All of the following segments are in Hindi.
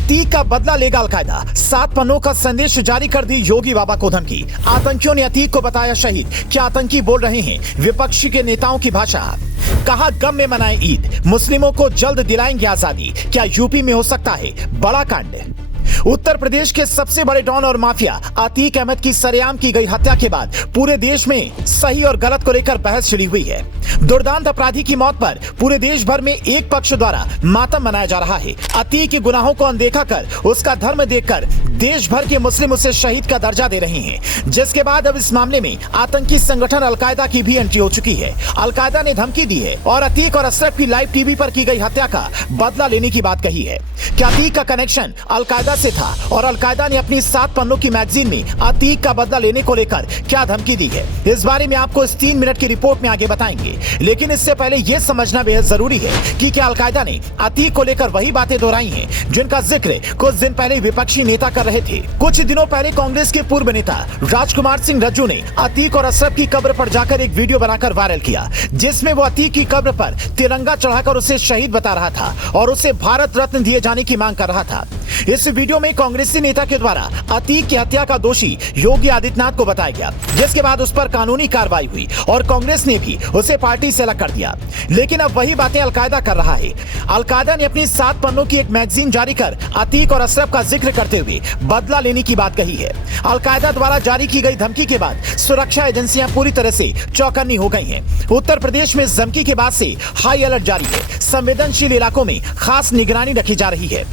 अतीक का बदला लेगा अलकायदा, 7 पन्नों का संदेश जारी कर दी योगी बाबा को धमकी। आतंकियों ने अतीक को बताया शहीद, क्या आतंकी बोल रहे हैं विपक्षी के नेताओं की भाषा। कहा गम में मनाए ईद, मुस्लिमों को जल्द दिलाएंगे आजादी, क्या यूपी में हो सकता है बड़ा कांड। उत्तर प्रदेश के सबसे बड़े डॉन और माफिया अतीक अहमद की सरेआम की गई हत्या के बाद पूरे देश में सही और गलत को लेकर बहस छिड़ी हुई है। दुर्दांत अपराधी की मौत पर पूरे देश भर में एक पक्ष द्वारा मातम मनाया जा रहा है। अतीक के गुनाहों को अनदेखा कर उसका धर्म देखकर देश भर के मुस्लिम उसे शहीद का दर्जा दे रहे हैं, जिसके बाद अब इस मामले में आतंकी संगठन अलकायदा की भी एंट्री हो चुकी है। अलकायदा ने धमकी दी है और अतीक और अशरफ की लाइव टीवी पर की गई हत्या का बदला लेने की बात कही है। क्या अतीक का कनेक्शन अलकायदा से था और अलकायदा ने अपनी 7 पन्नों की मैगजीन में अतीक का बदला लेने को लेकर क्या धमकी दी है, इस बारे में आपको इस 3 मिनट की रिपोर्ट में आगे बताएंगे। लेकिन इससे पहले यह समझना बेहद जरूरी है कि क्या अलकायदा ने अतीक को लेकर वही बातें दोहराई हैं जिनका जिक्र कुछ दिन पहले विपक्षी नेता कर रहे थे। कुछ दिनों पहले कांग्रेस के पूर्व नेता राजकुमार सिंह रज्जू ने अतीक और अशरफ की कब्र पर जाकर एक वीडियो बनाकर वायरल किया, जिसमें वो अतीक की कब्र पर तिरंगा चढ़ाकर उसे शहीद बता रहा था और उसे भारत रत्न दिए जाने की मांग कर रहा था। इस वीडियो में कांग्रेसी नेता के द्वारा अतीक की हत्या का दोषी योगी आदित्यनाथ को बताया गया, जिसके बाद उस पर कानूनी कार्रवाई हुई और कांग्रेस ने भी उसे पार्टी से अलग कर दिया। लेकिन अब वही बातें अलकायदा कर रहा है। अलकायदा ने अपनी 7 पन्नों की एक मैगजीन जारी कर अतीक और अशरफ का जिक्र करते हुए बदला लेने की बात कही है। अलकायदा द्वारा जारी की गई धमकी के बाद सुरक्षा एजेंसियां पूरी तरह से चौकन्नी हो गई हैं। उत्तर प्रदेश में इस धमकी के बाद से हाई अलर्ट जारी है। संवेदनशील इलाकों में खास निगरानी रखी जा रही है।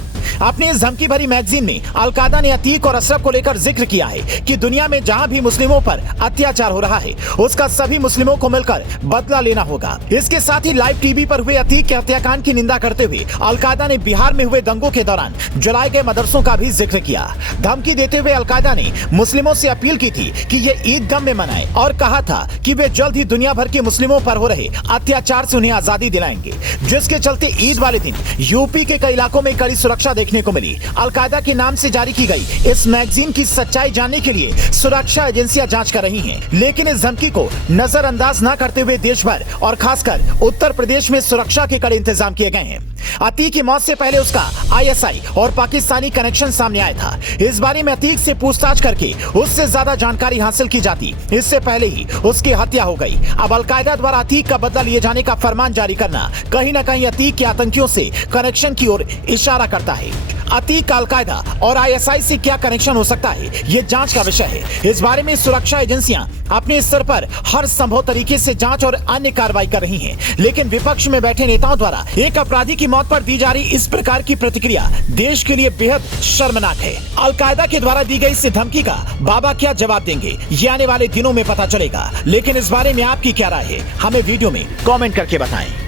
अपनी इस धमकी भरी मैगजीन में अलकायदा ने अतीक और अशरफ को लेकर जिक्र किया है कि दुनिया में जहां भी मुस्लिमों पर अत्याचार हो रहा है उसका सभी मुस्लिमों को मिलकर बदला लेना होगा। इसके साथ ही लाइव टीवी पर हुए अतीक के हत्याकांड की निंदा करते हुए अलकायदा ने बिहार में हुए दंगों के दौरान जलाए गए मदरसों का भी जिक्र किया। धमकी देते हुए अलकायदा ने मुस्लिमों से अपील की थी कि ये ईद गम में मनाए और कहा था कि वे जल्द ही दुनिया भर के मुस्लिमों पर हो रहे अत्याचार से उन्हें आजादी दिलाएंगे, जिसके चलते ईद वाले दिन यूपी के कई इलाकों में कड़ी सुरक्षा देखने को मिली। अलकायदा के नाम से जारी की गई इस मैगजीन की सच्चाई जानने के लिए सुरक्षा एजेंसियां जांच कर रही हैं, लेकिन इस धमकी को नजरअंदाज न करते हुए देश भर और खासकर उत्तर प्रदेश में सुरक्षा के कड़े इंतजाम किए गए हैं। अतीक की मौत से पहले उसका आईएसआई और पाकिस्तानी कनेक्शन सामने आया था। इस बारे में अतीक से पूछताछ करके उससे ज्यादा जानकारी हासिल की जाती, इससे पहले ही उसकी हत्या हो गई। अब अलकायदा द्वारा अतीक का बदला लिए जाने का फरमान जारी करना कहीं न कहीं अतीक के आतंकियों से कनेक्शन की ओर इशारा करता है। अतीक का अलकायदा और आईएसआई से क्या कनेक्शन हो सकता है, ये जांच का विषय है। इस बारे में सुरक्षा एजेंसियां अपने स्तर पर हर संभव तरीके से जांच और अन्य कार्रवाई कर रही हैं, लेकिन विपक्ष में बैठे नेताओं द्वारा एक अपराधी की मौत पर दी जा रही इस प्रकार की प्रतिक्रिया देश के लिए बेहद शर्मनाक है। अलकायदा के द्वारा दी गई इस धमकी का बाबा क्या जवाब देंगे, ये आने वाले दिनों में पता चलेगा। लेकिन इस बारे में आपकी क्या राय है, हमें वीडियो में कमेंट करके बताएं।